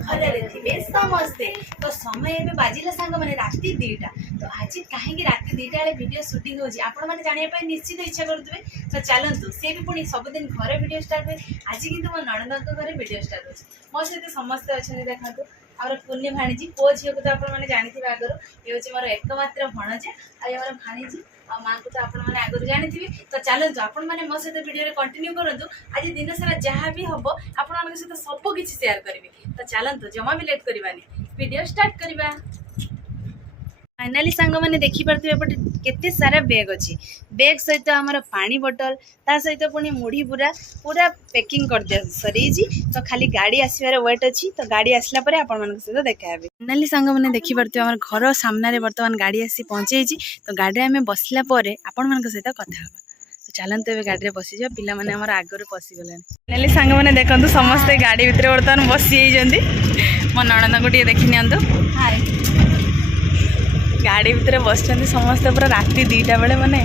भलरे थे समस्ते तो समय एवं बाजिला सांग मैंने राति 2टा तो आज कहीं राति 2टा बेले वीडियो शूटिंग होची आपण माने जानिया निश्चित इच्छा करुवे तो चलतु सी भी पुणी सबुदिन घरे वीडियो स्टार्ट हुए आज किंतु मो नणंद घरे वीडियो स्टार्ट हो मो सहित समस्ते अच्छा देखा आम कुनी भाणीजी पुओ झील को तो आपने जानी आगर ये हूँ मोर एकमात्र भणजे आर भाणीजी आ माँ को तो आपने आगुरी जानी तो चलतु आपण मैंने मो सहित वीडियो कंटिन्यू करूँ आज दिन सारा जहाँ भी हम आपण सहित सब किसी शेयर करी तो चलतु जमा भी लेट करवानी वीडियो स्टार्ट करवा। फाइनाली सांग मैंने देखिपे एपटे केते सारा बैग अच्छी बैग सहित आमर पानी बोतल ता सहित पुणी मुढ़ी पूरा पूरा पैकिंग कर दिया सरी तो खाली गाड़ी आसबार वेट अच्छी तो गाड़ी आसला परे आपण मान सहित देखा फाइनाली सांग मैंने देखिपे आम घर सामने बर्तमान गाड़ी आसी पहुँचे तो गाड़ी आम बसला आपण मान सहित कथा तो चलते ए गाड़ी बसी जा पिला माने हमर आगर पसीगले फाइनाली सांग मैंने देखो समस्ते गाड़ी भितर बर्तमान बसी जाइए मो नणंद को देखी नियंतु हाय गाड़ी भितर बस समस्ते पूरा राति 2टा बेले माने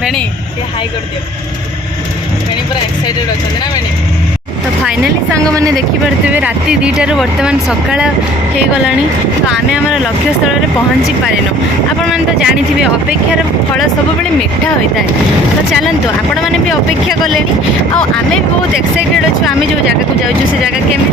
बेणी ये हाई कर दियो बेणी पूरा एक्साइटेड अच्छा ना बेणी तो फाइनाली सांग मैंने देखिपे राति 2टार बर्तमान सकाळ हो गला तो आम आम लक्ष्य स्थल में पहुँची पारिनु आपण मैंने तो जानी अपेक्षार फल सब बड़े मीठा होता है तो चलतु आपण मैंने भी अपेक्षा कले आम भी बहुत एक्साइटेड अच्छु आम जो जगह को जाऊँ से जगह केमी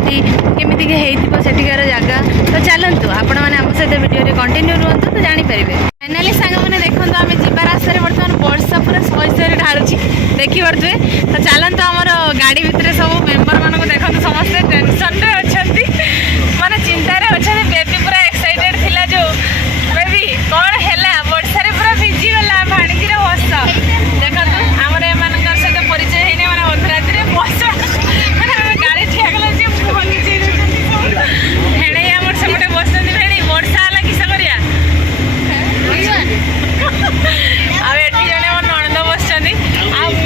सेठिकार जगह तो चलतु आपण मैंने आम सहित वीडियो कंटिन्यू रुहतु तो जानीपर फाइनाली सांग मैंने देखो आम जीवा रास्तार बर्तमान वर्षा पूरा सही ढालुची देखिपे तो चलतु आमर गाड़ी भितर सब मेम्बर मानक देखो समस्ते टेंशन रे अच्छा माने चिंतार अच्छा बेबी पूरा एक्साइटेड थिला जो बेबी कौन है वर्षा पूरा भिजी गला भाणीजी हस देखो आमर एम सहित परिचय है मैंने अधरात्रि बस मैंने गाड़ी ठिया गला हेणे आमर से गोटे बस भेड़ी वर्षा है किस करिया आठी जने मोर नणंद बस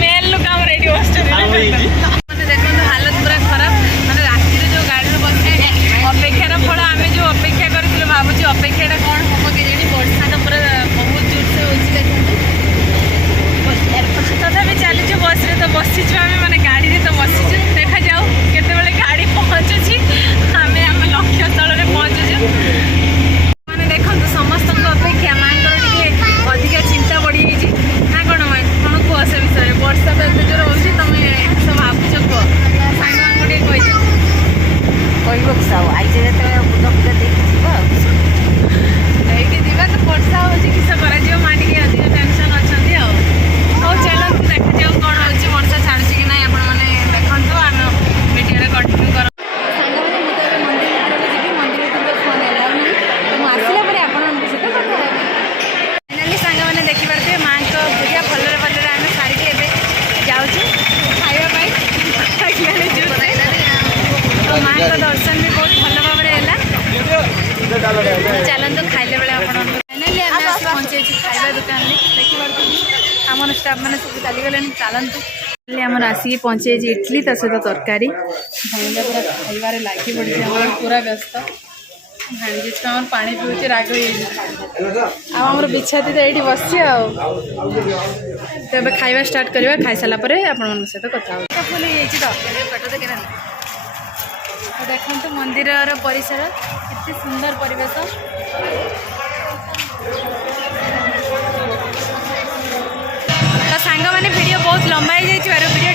मेल लोक आम रेडी बस देखो हालत पूरा खराब मैंने राति जो गाड़ी में बस अपेक्षार फल आम जो अपेक्षा कर भावुँ अपेक्षा कौन हम कि वर्षा तो पूरा बहुत जोर से हो तथा चलीचु बस तो बसीचु आम मैंने गाड़ी में तो बसीचु देखा जाऊ केते गाड़ी पहुँचुची आम आम लक्ष्य स्थल में पहुँचुचु मैंने देखो समस्त अपेक्षा माँ अधिक चिंता बढ़ी ना कौन माँ कौन कह से विषय वर्षा तो एत जोर हो तुम सब भावुच कह साइड कह आई बुद बुद देखी जा तो वर्षा हो किस कर माँ टे अधिक टेंशन अच्छा हो चलते देखा जाऊ कौन हो वर्षा छाड़ी कि ना आपने देखो आम वीडियो कंटिन्यू कर दर्शन भी बहुत भल भाव है चलते खाइले बेले फाइनाली पहुँचे खाଇବା दुकान में देखिए आम स्टाफ मैंने सब चलीगले चलतु आम आसिक पहुँचे इडली ता सहित तरकारी भाईजा पूरा खाइबार लगी पड़ी पूरा व्यस्त भाणीजी छुआ पानी पीछे राग आम बिछाती तो ये बस तो खाଇବା स्टार्ट करवा खाई सारापर आपण सहित कथा फुल तो पेट देखे तो देखो मंदिर परिसर कितने सुंदर परिवेश तो सांग मैंने वीडियो बहुत लंबा हो वीडियो